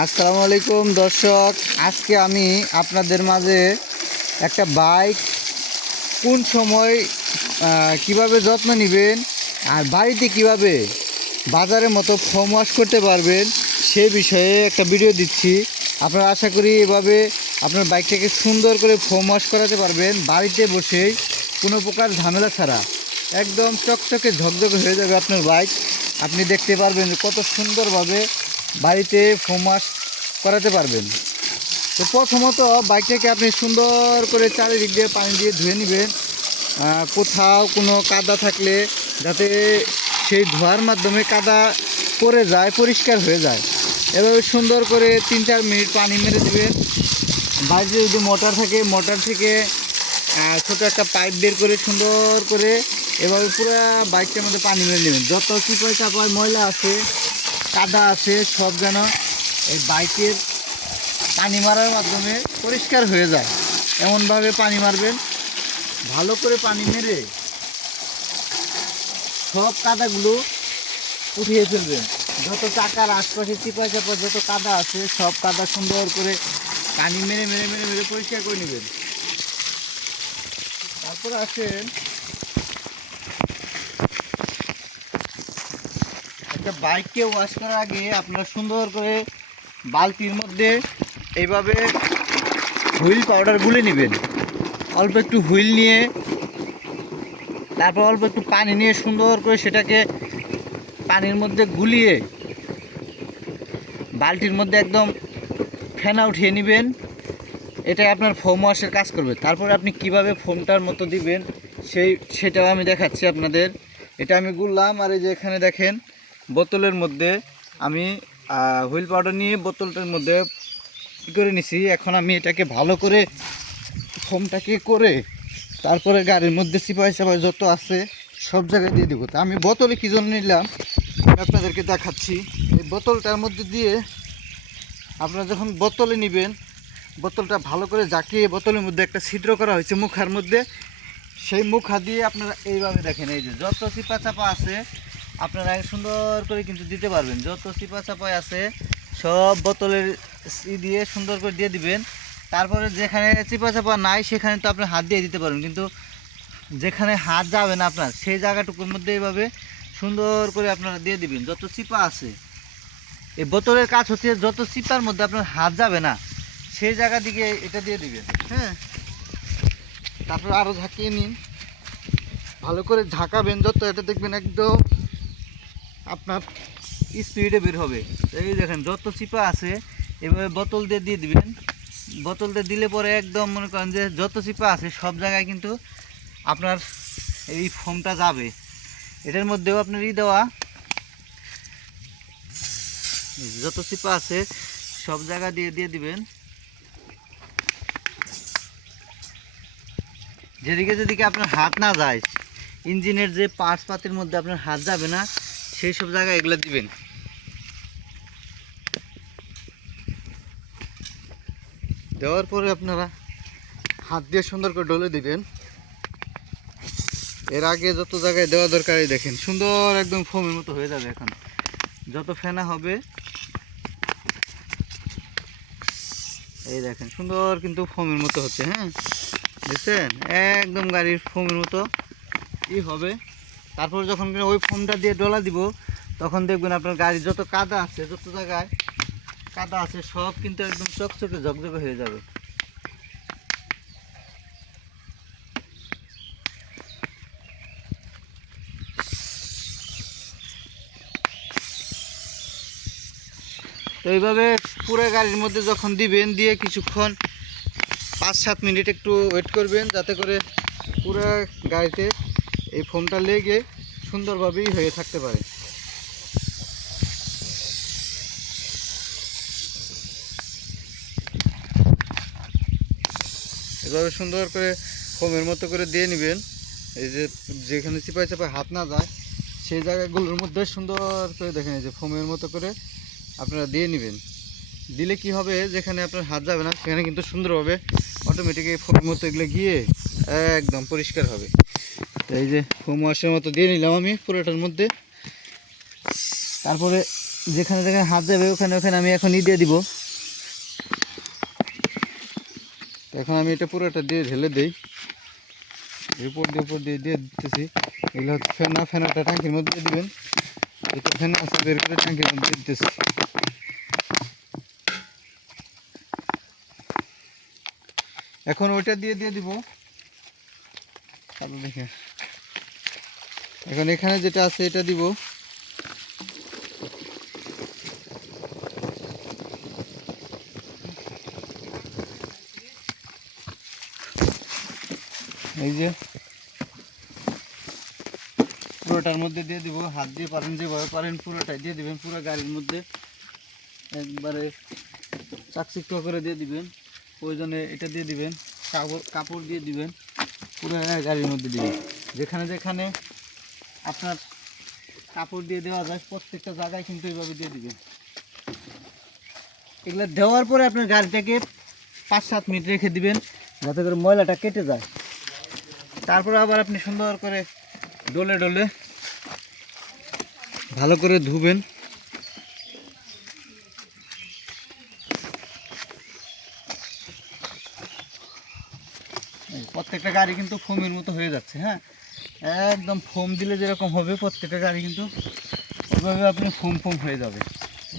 আসসালামু আলাইকুম দর্শক, আজকে আমি আপনাদের মাঝে একটা বাইক কোন সময় কিভাবে যত্ন নেবেন আর বাড়িতে কিভাবে বাজারের মতো ফোম ওয়াশ করতে পারবেন সেই বিষয়ে একটা ভিডিও দিচ্ছি। আপনারা আশা করি এভাবে আপনার বাইকটাকে সুন্দর করে ফোম ওয়াশ করাতে পারবেন বাড়িতে বসেই, কোনো প্রকার ঝামেলা ছাড়া। একদম চকচকে ঝকঝকে হয়ে যাবে আপনার বাইক। আপনি দেখতে পারবেন কত সুন্দরভাবে বাড়িতে ফোম ওয়াশ করাতে পারবেন। তো প্রথমত বাইকটাকে আপনি সুন্দর করে চারিদিক দিয়ে পানি দিয়ে ধুয়ে নেবেন। কোথাও কোনো কাদা থাকলে যাতে সেই ধোয়ার মাধ্যমে কাদা পড়ে যায়, পরিষ্কার হয়ে যায়। এভাবে সুন্দর করে 3-4 মিনিট পানি মেরে দেবেন। বাইরে যদি মোটর থাকে, মোটর থেকে ছোটো একটা পাইপ বের করে সুন্দর করে এভাবে পুরো বাইকটার মধ্যে পানি মেরে নেবেন। যত চিপাই চাপাই ময়লা আছে, কাদা আছে, সব যেন এই বাইকের পানি মারার মাধ্যমে পরিষ্কার হয়ে যায়। এমনভাবে পানি মারবেন, ভালো করে পানি মেরে সব কাদাগুলো উঠিয়ে ফেলবেন। যত চাকার আশপাশে চিপা চাপা যত কাদা আছে সব কাদা সুন্দর করে পানি মেরে মেরে মেরে মেরে পরিষ্কার করে নেবেন। তারপর আসেন, একটা বাইককে ওয়াশ করার আগে আপনারা সুন্দর করে বালতির মধ্যে এইভাবে হুইল পাউডার গুলে নেবেন। অল্প একটু হুইল নিয়ে তারপর অল্প একটু পানি নিয়ে সুন্দর করে সেটাকে পানির মধ্যে গুলিয়ে বালতির মধ্যে একদম ফেনা উঠিয়ে নেবেন। এটাই আপনার ফোম ওয়াশের কাজ করবে। তারপরে আপনি কিভাবে ফোমটার মতো দিবেন সেটাও আমি দেখাচ্ছি আপনাদের। এটা আমি গুললাম, আর এই যে এখানে দেখেন বোতলের মধ্যে আমি হুইল পাউডার নিয়ে বোতলটার মধ্যে করে নিছি। এখন আমি এটাকে ভালো করে ফোমটাকে করে তারপরে গাড়ির মধ্যে চিপাই চাপাই যত আছে সব জায়গায় দিয়ে দেবো। তা আমি বোতলে কী জন্য নিলাম আপনাদেরকে দেখাচ্ছি। এই বোতলটার মধ্যে দিয়ে আপনারা যখন বোতলে নেবেন, বোতলটা ভালো করে জাকিয়ে বোতলের মধ্যে একটা ছিদ্র করা হয়েছে মুখার মধ্যে, সেই মুখা দিয়ে আপনারা এইভাবে দেখেন, এই যে যত চিপা চাপা আছে আপনারা সুন্দর করে কিন্তু দিতে পারবেন। যত চিপা চাপাই আছে সব বোতলের দিয়ে সুন্দর করে দিয়ে দিবেন। তারপরে যেখানে চিপা চাপা নাই সেখানে তো আপনি হাত দিয়ে দিতে পারবেন, কিন্তু যেখানে হাত যাবে না আপনার সেই জায়গাটুকুর মধ্যে এইভাবে সুন্দর করে আপনারা দিয়ে দিবেন। যত চিপা আছে, এই বোতলের কাজ হচ্ছে যত চিপার মধ্যে আপনার হাত যাবে না সেই জায়গা দিকে এটা দিয়ে দিবেন। হ্যাঁ, তারপর আরও ঝাঁকিয়ে নিন, ভালো করে ঝাঁকাবেন যত, এটা দেখবেন একদম আপনার স্পিডে বের হবে। এই দেখেন যত চিপা আছে এভাবে বোতল দিয়ে দিয়ে দিবেন। বোতল দিয়ে দিলে পরে একদম মনে করেন যে যত চিপা আছে সব জায়গায় কিন্তু আপনার এই ফোমটা যাবে। এটার মধ্যেও আপনার দেওয়া যত চিপা আছে সব জায়গা দিয়ে দিয়ে দিবেন। যেদিকে যেদিকে আপনার হাত না যায়, ইঞ্জিনের যে পার্টস পাতির মধ্যে আপনার হাত যাবে না সেই সব জায়গায় এগুলো দিবেন। দেওয়ার পরে আপনারা হাত দিয়ে সুন্দর করে ডলে দিবেন। এর আগে যত জায়গায় দেওয়া দরকার এই দেখেন সুন্দর একদম ফোমের মতো হয়ে যাবে। এখন যত ফেনা হবে এই দেখেন সুন্দর কিন্তু ফোমের মতো হচ্ছে। হ্যাঁ, বুঝছেন, একদম গাড়ির ফোমের মতো হবে। তারপর যখন ওই ফোমটা দিয়ে ডলা দিব তখন দেখবেন আপনার গাড়ির যত কাদা আছে, যত জায়গায় কাদা আছে সব কিন্তু একদম চকচকে ঝকঝকে হয়ে যাবে। তো এইভাবে পুরো গাড়ির মধ্যে যখন দিবেন, দিয়ে কিছুক্ষণ 5-7 মিনিট একটু ওয়েট করবেন যাতে করে পুরো গাড়িতে এই ফোমটা লেগে সুন্দরভাবেই হয়ে থাকতে পারে। এভাবে সুন্দর করে ফোমের মতো করে দিয়ে নেবেন। এই যে যেখানে চিপাই চাপাই হাত না যায় সেই জায়গাগুলোর মধ্যে সুন্দর করে দেখেন এই যে ফোমের মতো করে আপনারা দিয়ে নেবেন। দিলে কি হবে, যেখানে আপনার হাত যাবে না সেখানে কিন্তু সুন্দরভাবে অটোমেটিক এই ফোমের মতো এগুলো গিয়ে একদম পরিষ্কার হবে। তো এই যে ফোম ওয়াশের মতো দিয়ে নিলাম আমি পুরোটার মধ্যে। তারপরে যেখানে যেখানে হাত যাবে ওখানে ওখানে আমি এখন দিয়ে দিব। এখন আমি এটা পুরোটা দিয়ে ঢেলে দিই, উপর দিয়ে দিয়ে দিতেছি। এগুলো হচ্ছে ফেনাটা ট্যাঙ্কির মধ্যে দিয়ে দিবেন, যেটা ফেনা আছে বের করে ট্যাঙ্কির মধ্যে দিয়ে দিতেছি। এখন ওইটা দিয়ে দিব। তারপর দেখে এখন এখানে যেটা আছে এটা দিব। এই যে পুরোটার মধ্যে দিয়ে দিব, হাত দিয়ে পারেন যেভাবে পারেন পুরোটাই দিয়ে দিবেন, পুরো গাড়ির মধ্যে একবারে চাকচিক্য করে দিয়ে দিবেন। প্রয়োজনে এটা দিয়ে দিবেন, কাপড় দিয়ে দিবেন, পুরো গাড়ির মধ্যে দিবেন। যেখানে যেখানে আপনার কাপড় দিয়ে দেওয়া যায় প্রত্যেকটা জায়গায় কিন্তু এইভাবে দিয়ে দিবেন। এগুলো দেওয়ার পরে আপনার গাড়িটাকে 5-7 মিনিট রেখে দিবেন যাতে করে ময়লাটা কেটে যায়। তারপরে আবার আপনি সুন্দর করে ডলে ডলে ভালো করে ধুবেন। প্রত্যেকটা গাড়ি কিন্তু ফোমের মতো হয়ে যাচ্ছে। হ্যাঁ, একদম ফোম দিলে যেরকম হবে প্রত্যেকটা গাড়ি কিন্তু ওইভাবে আপনি ফোম হয়ে যাবে।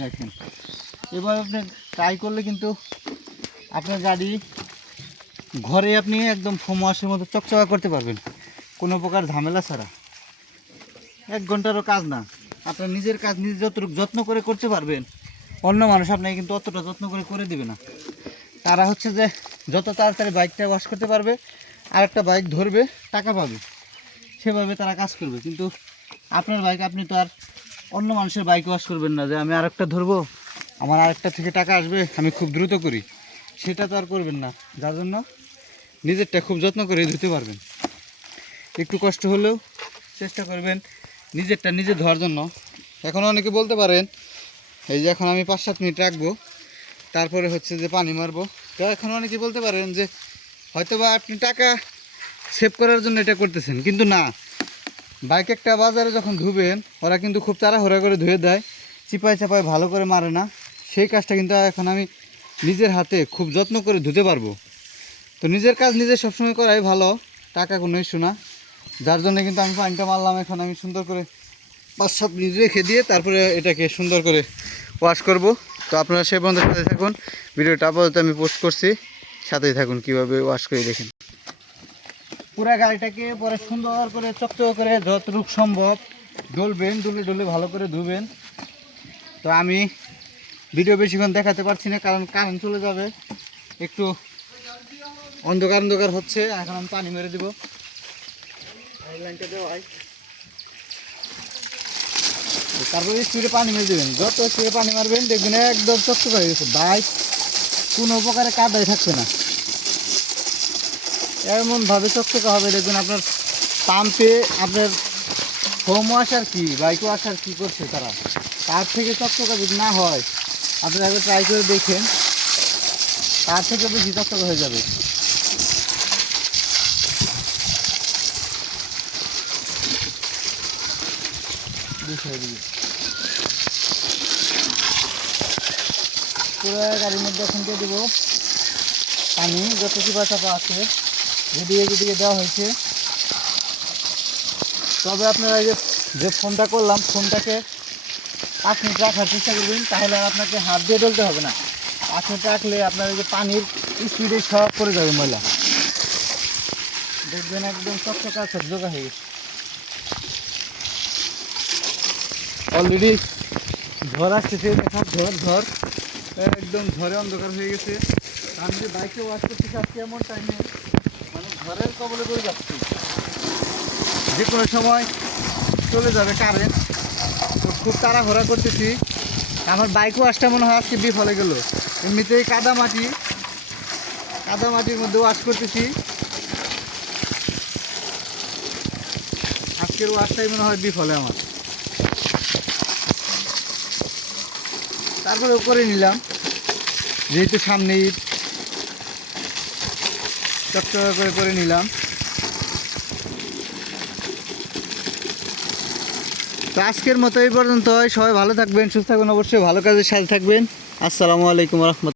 দেখেন এবার আপনি ট্রাই করলে কিন্তু আপনার গাড়ি ঘরে আপনি একদম ফোম ওয়াশের মতো চকচকা করতে পারবেন, কোনো প্রকার ঝামেলা ছাড়া। 1 ঘন্টারও কাজ না। আপনার নিজের কাজ নিজে যতটুকু যত্ন করে করতে পারবেন, অন্য মানুষ আপনাকে কিন্তু অতটা যত্ন করে দেবে না। তারা হচ্ছে যে যত তাড়াতাড়ি বাইকটা ওয়াশ করতে পারবে আর একটা বাইক ধরবে টাকা পাবে, সেভাবে তারা কাজ করবে। কিন্তু আপনার বাইক আপনি তো আর অন্য মানুষের বাইক ওয়াশ করবেন না যে আমি আরেকটা ধরবো, আমার আরেকটা থেকে টাকা আসবে, আমি খুব দ্রুত করি, সেটা তো আর করবেন না। যার জন্য নিজেরটা খুব যত্ন করে ধুতে পারবেন। একটু কষ্ট হলেও চেষ্টা করবেন নিজেরটা নিজে ধোয়ার জন্য। এখন অনেকে বলতে পারেন এই যে এখন আমি 5-7 মিনিট রাখবো, তারপরে হচ্ছে যে পানি মারবো। তো এখন অনেকে বলতে পারেন যে হয়তোবা আপনি টাকা সেভ করার জন্য এটা করতেছেন, কিন্তু না। বাইক একটা বাজারে যখন ধুবেন ওরা কিন্তু খুব তাড়াহুড়া করে ধুয়ে দেয়, চিপায় চাপায় ভালো করে মারে না। সেই কাজটা কিন্তু এখন আমি নিজের হাতে খুব যত্ন করে ধুতে পারবো। তো নিজের কাজ নিজে সবসময় করাই ভালো, টাকা কোনো ইস্যু না। যার জন্য কিন্তু আমি পানিটা মারলাম। এখন আমি সুন্দর করে 5-7 মিনিট রেখে দিয়ে তারপরে এটাকে সুন্দর করে ওয়াশ করব। তো আপনারা সে পর্যন্ত সাথে থাকুন, ভিডিওটা আপাতত আমি পোস্ট করছি, সাথেই থাকুন কীভাবে ওয়াশ করে দেখেন। পুরা গাড়িটাকে পরে সুন্দর করে চকচক করে যতটুকু সম্ভব ডলবেন, ডলে ভালো করে ধুবেন। তো আমি ভিডিও বেশিক্ষণ দেখাতে পারছি না কারণ কারেন্ট চলে যাবে, একটু অন্ধকার হচ্ছে। এখন আমি পানি মেরে দিব, এই লাইনটা দেওয়াই। তারপরে স্পিডে পানি মেরে দেবেন, যত স্পিডে পানি মারবেন দেখবেন একদম চকচক হয়ে গেছে, বাইক কোনো প্রকারে কাদায় থাকছে না, এমনভাবে চকচকা হবে। দেখবেন আপনার পাম্পে আপনার হোম ওয়াশ আর কি বাইক ওয়াশ আর কি করছে তারা, তার থেকে চকচকা যদি না হয় আপনারা একবার ট্রাই করে দেখেন, তার থেকে বেশি চকচকা হয়ে যাবে। পুরো গাড়ির মধ্যে এখন দিয়ে দেবো পানি, যত চিপা চাপা আছে যেদিকে দেওয়া হয়েছে। তবে আপনারা যে ফোনটা করলাম ফোনটাকে 5 মিনিট রাখার চেষ্টা করবেন, তাহলে আর আপনাকে হাত দিয়ে ডলতে হবে না। 5 মিনিট রাখলে আপনার এই যে পানির স্পিডে সব পড়ে যাবে ময়লা, দেখবেন একদম চকচকা ঝকঝকা হয়ে গেছে। অলরেডি ঝড় আসতেছে, দেখা ঝড় একদম ঝড়ে অন্ধকার হয়ে গেছে। আমি যে বাইকে ওয়াশ করতে চাচ্ছি এমন টাইমে মানে ঝড়ের কবলে পড়ে যাচ্ছি, যে কোনো সময় চলে যাবে কারেন্ট। তো খুব তাড়াহুড়া করতেছি, আমার বাইক ওয়াশটা মনে হয় আজকে বিফলে গেল। এমনিতেই কাদা মাটির মধ্যে ওয়াশ করতেছি, আজকের ওয়াশটাই মনে হয় বিফলে আমার। তারপরে করে নিলাম, যেহেতু সামনে ঈদ চকচকা করে নিলাম। তো আজকের মতো এই পর্যন্ত, সবাই ভালো থাকবেন, সুস্থ থাকবেন, অবশ্যই ভালো কাজের সাথে থাকবেন। আসসালামু আলাইকুম রহমতুল্লাহ।